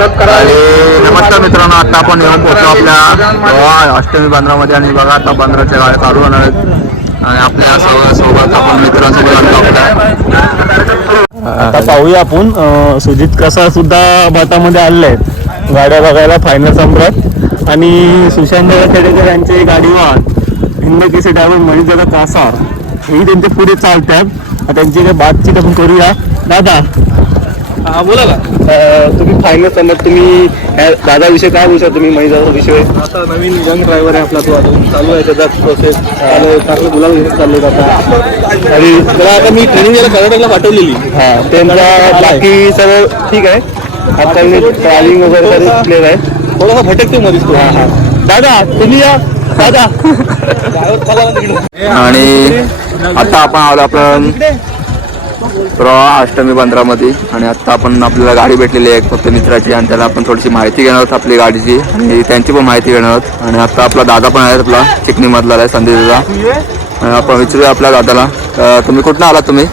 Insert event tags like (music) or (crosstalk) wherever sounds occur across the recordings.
आणि नमस्कार मित्रांनो आता आपण येऊन पोहोचलो आपल्या अष्टमी बंदरामध्ये आणि बघा आता बंदराच्या गाड्या चालू होणार आहेत. आणि आपल्यासोबत आपण मित्रांसोबत आता पाहूया आपण. सुजित कसा सुद्धा भातामध्ये आलेले आहेत गाड्या बघायला फायनल सम्राट आणि सुशांत खेडेकर यांचे गाडीवान हिंद केसी ड्रायव्हर मणिश दादा कासार हेही त्यांच्या पुढे चालतात त्यांची बातचीत आपण करूया. दादा हा बोला अं, तुम्ही फायनल सम्राट तुम्ही दादा विषय काय बोलता तुम्ही दादा विषय आता नवीन यंग ड्रायव्हर आहे आपला तो अजून. चालू आहे त्याचा प्रोसेस चालू चांगलं घेऊन चालले आता आणि त्याला आता मी ट्रेनिंग द्यायला कर्नाटकला पाठवलेली. हा त्यांना बाकी सगळं ठीक आहे. आता मी ट्रॅव्हलिंग वगैरे सगळं क्लिअर आहे. थोडासा भटकते मध्येच तो. हा हा. दादा तुम्ही या. दादा. (laughs) आणि आता आपण आलो आपण रॉ अष्टमी बंदरामध्ये आणि आता आपण आपल्याला गाडी भेटलेली आहे फक्त मित्राची आणि त्याला आपण थोडीशी माहिती घेणार आहोत आपली गाडीची आणि त्यांची पण माहिती घेणार आहोत. आणि आता आपला दादा पण आहे आपला चिकणीमधला आहे संदेश दादा. आपण विचारूया आपल्या दादाला. तुम्ही कुठनं आलात तुम्ही?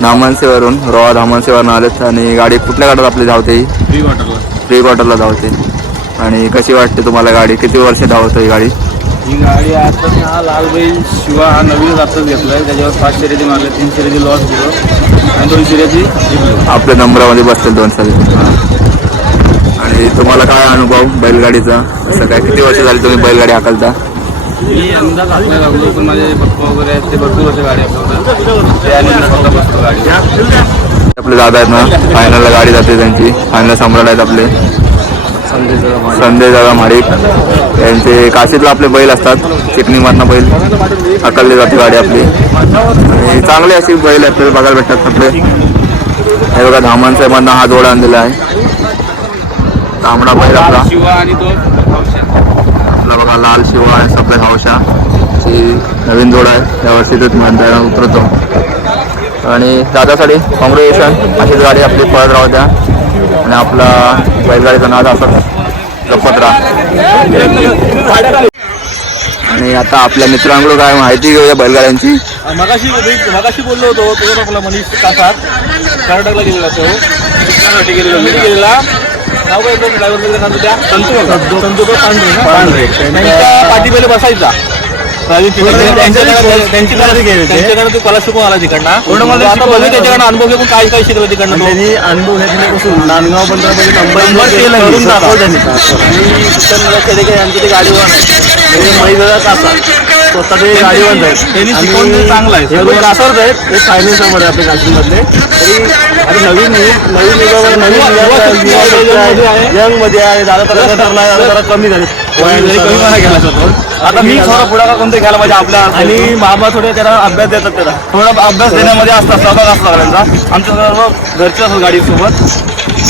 धामणसेवरून रॉ धामणसेवरून आलेत. आणि गाडी कुठल्या गाड्यात आपली धावते ही? वॉटरला प्री क्वार्टरला धावते. आणि कशी वाटते तुम्हाला गाडी? किती वर्ष धावते ही गाडी? ही गाडी आता हा लाल बैल शिवा हा नवीन आत्ताच घेतलाय. त्याच्यावर पाच शर्यती मारल्या तीन शर्यती लॉस गेलो आणि दोन शर्यती आपल्या नंबरामध्ये बसतील दोन साली आणि तुम्हाला काय अनुभव बैलगाडीचा? असं काय किती वर्ष झाली तुम्ही बैलगाडी हाकलता? मी यंदा टाकला लागलो पण माझे पप्पा वगैरे आहेत ते भरपूर वर्ष गाडी आपल्यावर ते आणि बसतो गाडी आपले दादा आहेत ना फायनलला गाडी जाते त्यांची. फायनल सम्राट आहेत आपले. संदेश दादा माडिक. यांचे काशीतला आपले बैल असतात. चिकणीमधनं बैल. अकलली जाते गाडी आपली. आणि चांगले अशी बैल आपल्याला बघायला भेटतात आपले. हे बघा धामान साहेबांना हा जोड आणलेला आहे. तांबडा बैल आपला. आपला बघा लाल शिवा आहे सफेद हौशा. ची नवीन जोड आहे. यावर्षी तो मैदानात उतरतो. आणि दादासाठी काँग्रेशन अशीच गाडी आपली पळत राहत्या आणि आपला बैलगाडीचा नाद असत जपत राहा. आणि आता आपल्या मित्रांकडून काय माहिती घेऊया बैलगाड्यांची? मगाशी मगाशी बोललो होतो तो आपला मनीष कासार कर्नाटकला गेलेला तो. शिक्षणासाठी गेलेला. मी गेलेला. नाव ड्रायव्हर सांगतो त्या संतू संतू पांढरे पांढरे. त्यांच्या पाठी पहिले बसायचा. त्यांच्याकडे त्यांच्याकडे तू कला शिकून आला तिकडनं आता बघू त्याच्याकडे अनुभव घेऊन काय काय शिकलं तिकडनं तो. त्यांनी अनुभव घेतल्यापासून नांदगाव पंधरामध्ये नंबर. करून दाखवलं त्यांनी. आणि ते गाडीवर ते महिला तासात स्वतः ते गाडीवर आहेत त्यांनी शिकवून चांगलं आहे. हे आहेत आपल्या काशीमधले. तरी आता नवीन नवीन आहे. यंगमध्ये आहे. दादा जरा कमी झाले. आता मी थोडा पुढाकार कोणते घ्यायला पाहिजे आपल्या आणि मामा थोडे त्याला अभ्यास देतात त्याला. थोडा अभ्यास देण्यामध्ये असतात सहभाग असतो त्यांचा आमच्या सर्व घरचे असतात गाडीसोबत.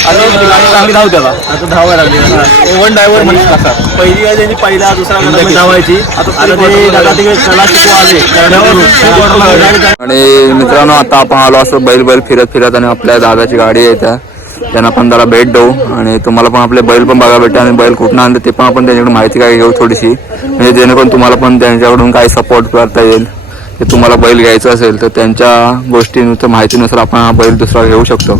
आणि गाडी चांगली धावते आता. आता धावा लागली वन ड्रायव्हर म्हणून टाका पहिली आहे त्यांनी पहिला दुसरा धावायची. आता आता ते दादा तिकडे शिकू आले. आणि मित्रांनो आता आपण आलो असतो बैल बैल फिरत फिरत आणि आपल्या दादाची गाडी आहे त्या. त्यांना पण जरा भेट देऊ. आणि तुम्हाला पण आपले बैल पण बघायला भेटेल आणि बैल कुठून आणते ते पण आपण त्यांच्याकडून माहिती काय घेऊ थोडीशी. म्हणजे जेणेकरून तुम्हाला पण त्यांच्याकडून काय सपोर्ट करता येईल. ते तुम्हाला बैल घ्यायचं असेल तर त्यांच्या गोष्टीनुसार माहितीनुसार आपण हा बैल दुसरा घेऊ शकतो.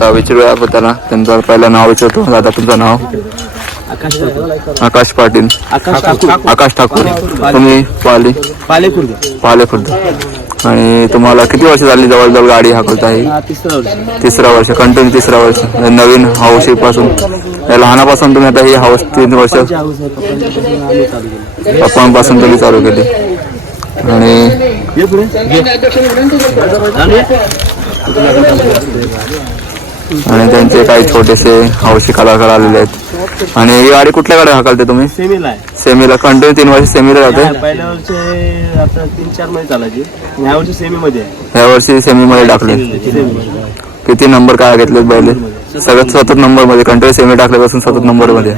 तर विचारूया आपण त्याला. त्यांचं पहिलं नाव विचारतो. दादा तुमचं नाव? आकाश पाटील. आकाश ठाकूर. आकाश ठाकूर. तुम्ही पाली? पाले खुर्द पाले खुर्द आणि तुम्हाला किती वर्ष झाली जवळजवळ गाडी हाकलता आहे? तिसरा वर्ष कंटिन्यू तिसरा वर्ष. नवीन हाऊसपासून. या लहानापासून तुम्ही आता ही हाऊस तीन वर्ष चालू पप्पांपासून तुम्ही चालू केली. आणि ये पुढे आणि त्यांचे काही छोटेसे हौशी कलाकार आलेले आहेत. आणि ही गाडी कुठल्या गाडी हाकलते तुम्ही? सेमीला आहे. सेमीला. कंटिन्यू तीन वर्ष सेमीला जाते? पहिल्या वर्षी आता तीन चार महिने चालायचे. ह्या वर्षी सेमी मध्ये ह्या वर्षी सेमीमध्ये टाकले. सेमी किती नंबर काय घेतलेत पहिले? सगळ्यात सतत नंबरमध्ये कंटिन्यू सेमी टाकल्यापासून सतत नंबरमध्ये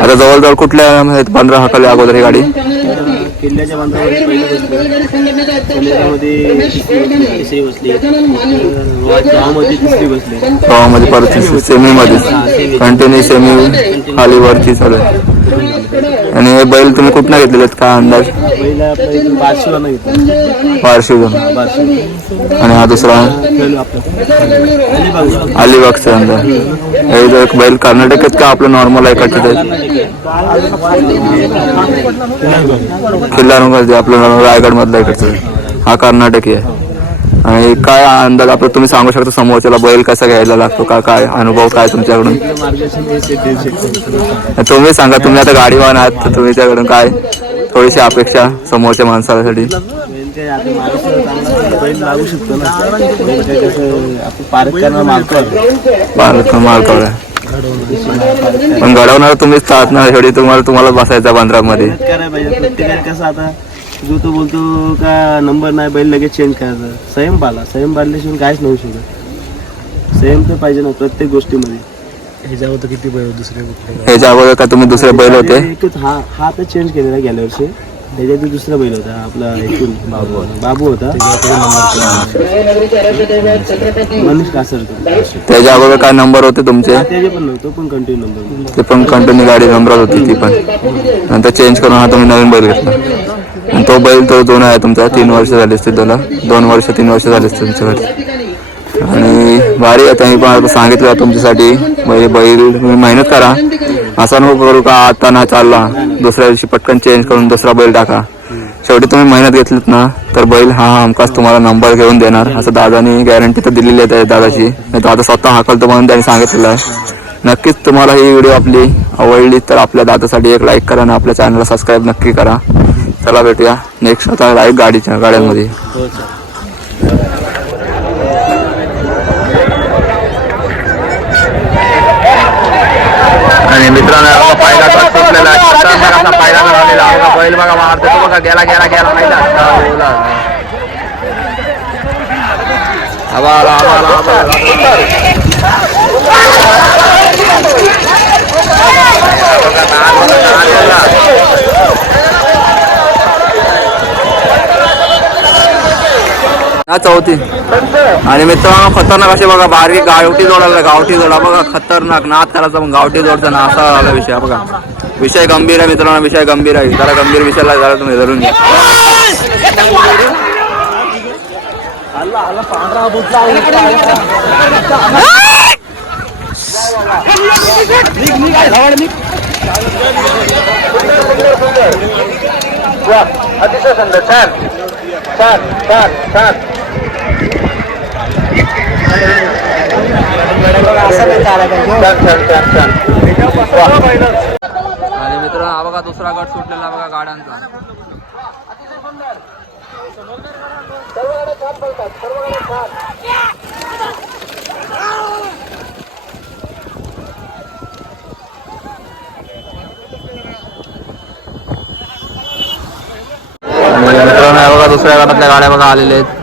आता जवळजवळ कुठल्या पंधरा हाकले अगोदर ही गाडी? किल्ल्याच्या बांधावर पहिलं बसली. किल्ल्यामध्ये तिसरी बसली. गावामध्ये तिसरी बसली. गावामध्ये परत सेमी मध्ये. कंटिन्यू सेमी खाली वरची चालू आहे. आणि हे बैल तुम्ही कुठनं घेतलेले आहेत? का अंदाज? पारशी आपला इथून बारशीला नाही आणि हा दुसरा? अलिबागचा अंदाज. हे जो एक बैल कर्नाटक आहेत का आपलं नॉर्मल आहे कच्चे किल्ला रंगाचे आपलं रायगड मधला इकडचं हा कर्नाटकी आहे. आणि काय अंदाज आपण तुम्ही सांगू शकता समोरच्याला बैल कसा घ्यायला लागतो का काय अनुभव काय तुमच्याकडून? तुम्ही सांगा तुम्ही आता गाडीवान आहात तर तुमच्याकडून काय थोडीशी अपेक्षा समोरच्या माणसासाठी? पण घडवणार तुम्हीच चालणार तुम्हाला तुम्हाला बसायचा बांद्रामध्ये. जो तो बोलतो का नंबर नाही बैल लगेच चेंज करायचा. संयम पाला संयम पाळल्याशिवाय काहीच नाही होऊ शकत. संयम तर पाहिजे ना प्रत्येक गोष्टीमध्ये. ह्याच्यावर तर किती बैल दुसरे ह्याच्या अगोदर का तुम्ही दुसरे बैल होते? एकच हा हा तर चेंज केलेला गेल्या वर्षी. त्याच्यात तो दुसरा बैल होता आपला इथून बाबू बाबू होता. मनीष कासर त्याच्या अगोदर काय नंबर होते तुमचे? त्याचे पण नव्हतं पण कंटिन्यू नंबर ते पण कंटिन्यू गाडी नंबरात होती ती पण. नंतर चेंज करून हा तुम्ही नवीन बैल घेतला. तो बैल तो जुना आहे तुमचा तीन वर्ष झाली असतील त्याला. दोन वर्ष तीन वर्ष झाले असतील तुमच्याकडे. आणि भारी आता मी पण आता सांगितलं आहे तुमच्यासाठी. म्हणजे बैल तुम्ही मेहनत करा. असा नको करू का आता ना चालला? दुसऱ्या दिवशी पटकन चेंज करून दुसरा बैल टाका. शेवटी तुम्ही मेहनत घेतलीत ना तर बैल हा हमखास तुम्हाला नंबर घेऊन देणार. असं दादानी गॅरंटी तर दिलेली आहे त्या दादाची. नाही दादा स्वतः हाकलतो म्हणून त्यांनी सांगितलेलं आहे. नक्कीच तुम्हाला ही व्हिडिओ आपली आवडली तर आपल्या दादासाठी एक लाईक करा आणि आपल्या चॅनलला सबस्क्राईब नक्की करा. चला भेटूया. नेक्स्ट आता आहे गाडीच्या गाड्यांमध्ये. आणि मित्रांनो पायदा ट्रक सुटलेला आहे पायदा झालेला बघा बैल बघा मारतो तो बघा गेला गेला गेला. पाहिला आवाला आवाला आवाला हा चौथी. आणि मित्रांनो खतरनाक असे बघा बारीक गावठी जोडाला गावठी जोडा. बघा खतरनाक नाच करायचा मग गावठी जोडचा ना असा झाला विषय बघा. विषय गंभीर आहे मित्रांनो विषय गंभीर आहे. जरा गंभीर विषयाला झाला तुम्ही धरून घ्या. अतिशय सुंदर. छान. छान छान छान. आणि मित्रांनो हा बघा दुसरा गट सुटलेला बघा गाड्यांचा. मित्रांनो बघा दुसऱ्या गटातल्या गाड्या बघा आलेल्या आहेत.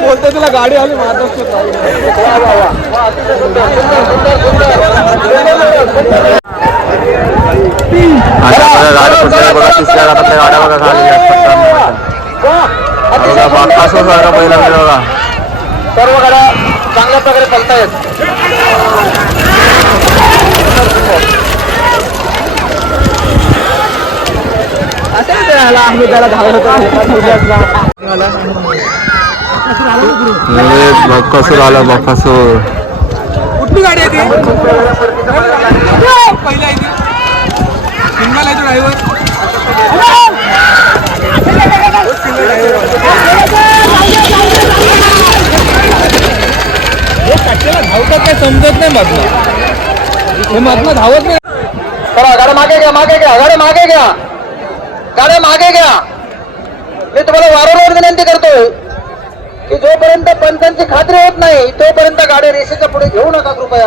बोलते तुला गाडी आली अशा बघा गाड्या सुटल्या बघा तिसऱ्या गटातल्या गाड्या बघा खाली बघा बाकासो सारखा पहिला गेला बघा. सर्व गाड्या चांगल्या प्रकारे बकासूर आला बकासूर कुठली गाडी आहे ती? पहिला आहे ती सिंगल आहे तो ड्रायव्हर धावतात काय समजत नाही मधलं हे मधनं धावत नाही चला गाड्या मागे घ्या मागे घ्या गाड्या मागे घ्या. गाड्या मागे घ्या. मी तुम्हाला वारंवार विनंती करतोय की जोपर्यंत पंतांची खात्री होत नाही तोपर्यंत गाडी रेषेच्या पुढे घेऊ नका कृपया.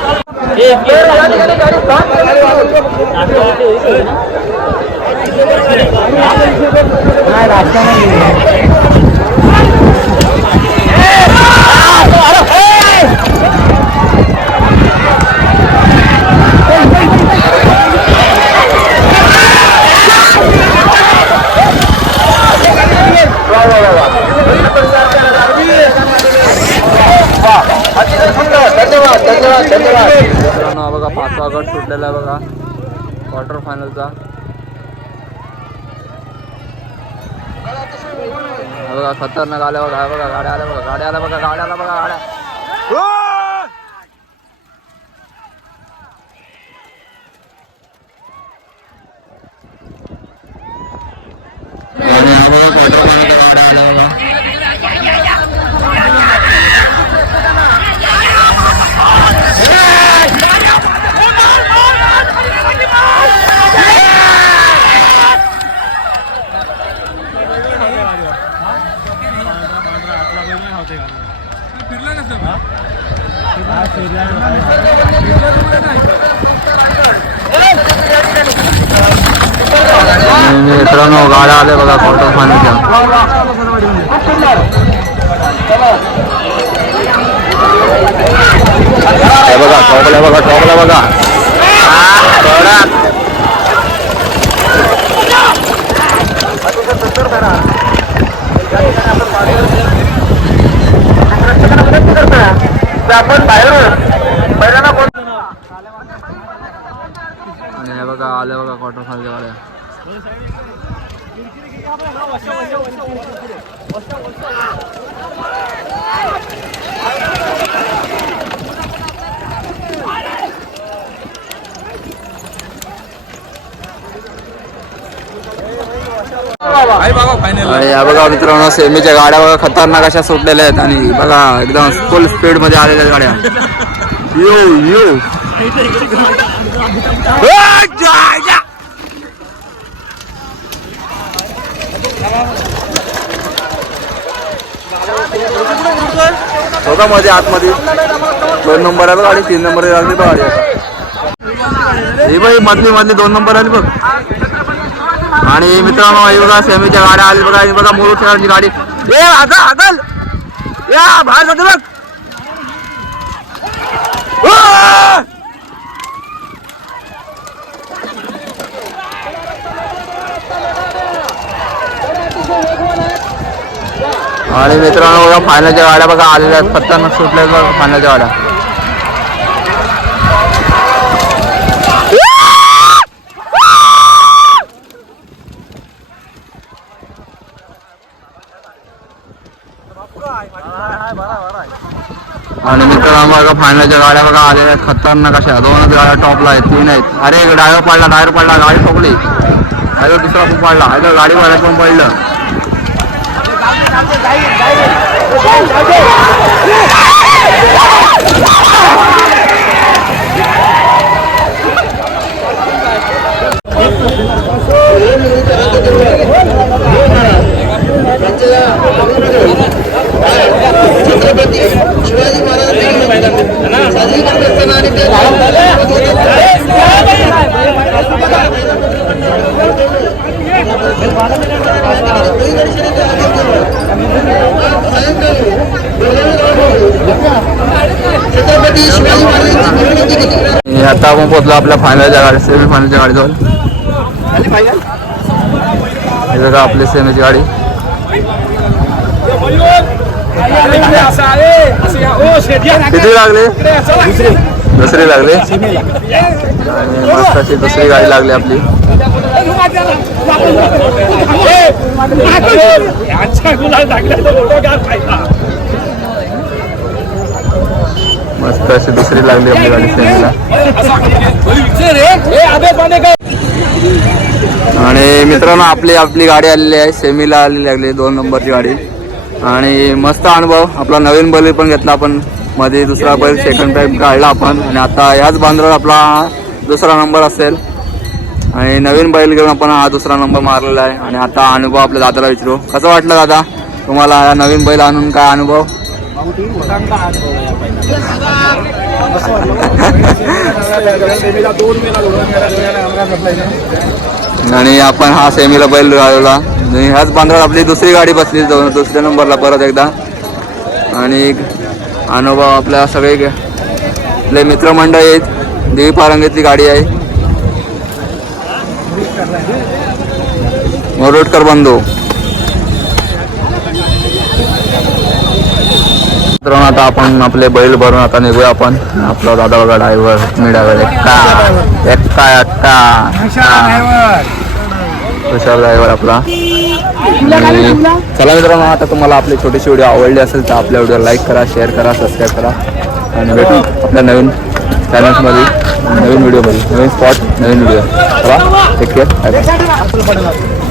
या आपण ग्रहण करा औचित्य साधून दुर्दैवी ग्रामस्थ या ठिकाणी गाडी स्थान अतिशय सुंदर धन्यवाद धन्यवाद धन्यवाद मित्रांनो हा बघा सुटलेला बघा. क्वार्टर फायनलचा बघा खतरनाक आल्या बघा बघा गाड्या आल्या बघा गाड्या आल्या बघा गाड्या आल्या बघा गाड्या. हो आणि हा बघा quarter final च्या गाड्या आल्या बघा आणि मित्रांनो गाड्या आल्या बघा क्वार्टर हे बघा टॉपला बघा टॉपला बघा. आपण बाहेर पहिल्यांदा कोण आणि हे बघा आल्या बघा क्वार्टर फायनल गाड्या. या बघा मित्रांनो सेमीच्या गाड्या बघा खतरनाक अशा सुटलेल्या आहेत आणि बघा एकदम फुल स्पीडमध्ये आलेल्या आहेत गाड्या. यो यो. आ, बघा मध्ये आतमध्ये. दोन नंबर आहे बघ गाडी तीन नंबर आली बघ. गाडी ही बाई मधली मधली दोन नंबर आली बघ. आणि मित्रांनो हे बघा सेमीच्या गाड्या आली बघा बघा मोरू शहराची गाडी. ए अगल अगल या बाहेर जाते बघ. आणि मित्रांनो बघा फायनलच्या गाड्या बघा आलेल्या आहेत. पत्ता सुटल्या बघा फायनलच्या गाड्या. आणि मित्रांनो बघा फायनलच्या गाड्या बघा आलेल्या आहेत. खतरनाक अशा. दोनच गाड्या टॉपला आहेत तीन आहेत. अरे ड्रायव्हर पडला ड्रायव्हर पडला गाडी ठोकली. अरे दुसरा खूप पडला. अरे गाडी वाढत पण पडलं. आता आपण पोहोचलो आपल्या फायनलच्या गाडी सेमी फायनलच्या गाडीजवळ. हे बघा आपली सेमीची गाडी. किती लागले? दुसरी लागली. आणि मस्त अशी दुसरी गाडी लागली आपली. मस्त अशी दुसरी लागली आपली गाडी सेमीला आणि मित्रांनो आपली आपली गाडी आलेली आहे. सेमीला आलेली लागली दोन नंबरची गाडी. आणि मस्त अनुभव. आपला नवीन बैल पण घेतला आपण. मध्ये दुसरा बैल सेकंड टाइम काढला आपण. आणि आता ह्याच बांद्रात आपला दुसरा नंबर असेल. आणि नवीन बैल घेऊन आपण हा दुसरा नंबर मारलेला आहे. आणि आता अनुभव आपल्या दादाला विचारू. कसं वाटलं दादा? तुम्हाला नवीन बैल आणून काय अनुभव? आणि आपण हा सेमीला बैल राहिला आणि ह्याच बांधवात आपली दुसरी गाडी बसली जाऊन दुसऱ्या नंबरला परत एकदा. आणि अनुभव आपल्या सगळे आपले मित्रमंडळ आहेत देवी पारंगेतली गाडी आहे. मरोडकर बंधू. मित्रांनो आता आपण आपले बैल भरून आता निघूया आपण. आपला दादा बघा ड्रायव्हर मी ड्रायव्हर एक्का एक्का एक्का हुशार ड्रायव्हर आपला. आणि चला मित्रांनो आता तुम्हाला आपली छोटीशी व्हिडिओ आवडली असेल तर आपल्या व्हिडिओ लाईक करा शेअर करा सबस्क्राईब करा. आणि भेटू आपल्या नवीन चॅनल्समध्ये नवीन व्हिडिओमध्ये नवीन स्पॉट नवीन व्हिडिओ चला टेक केअर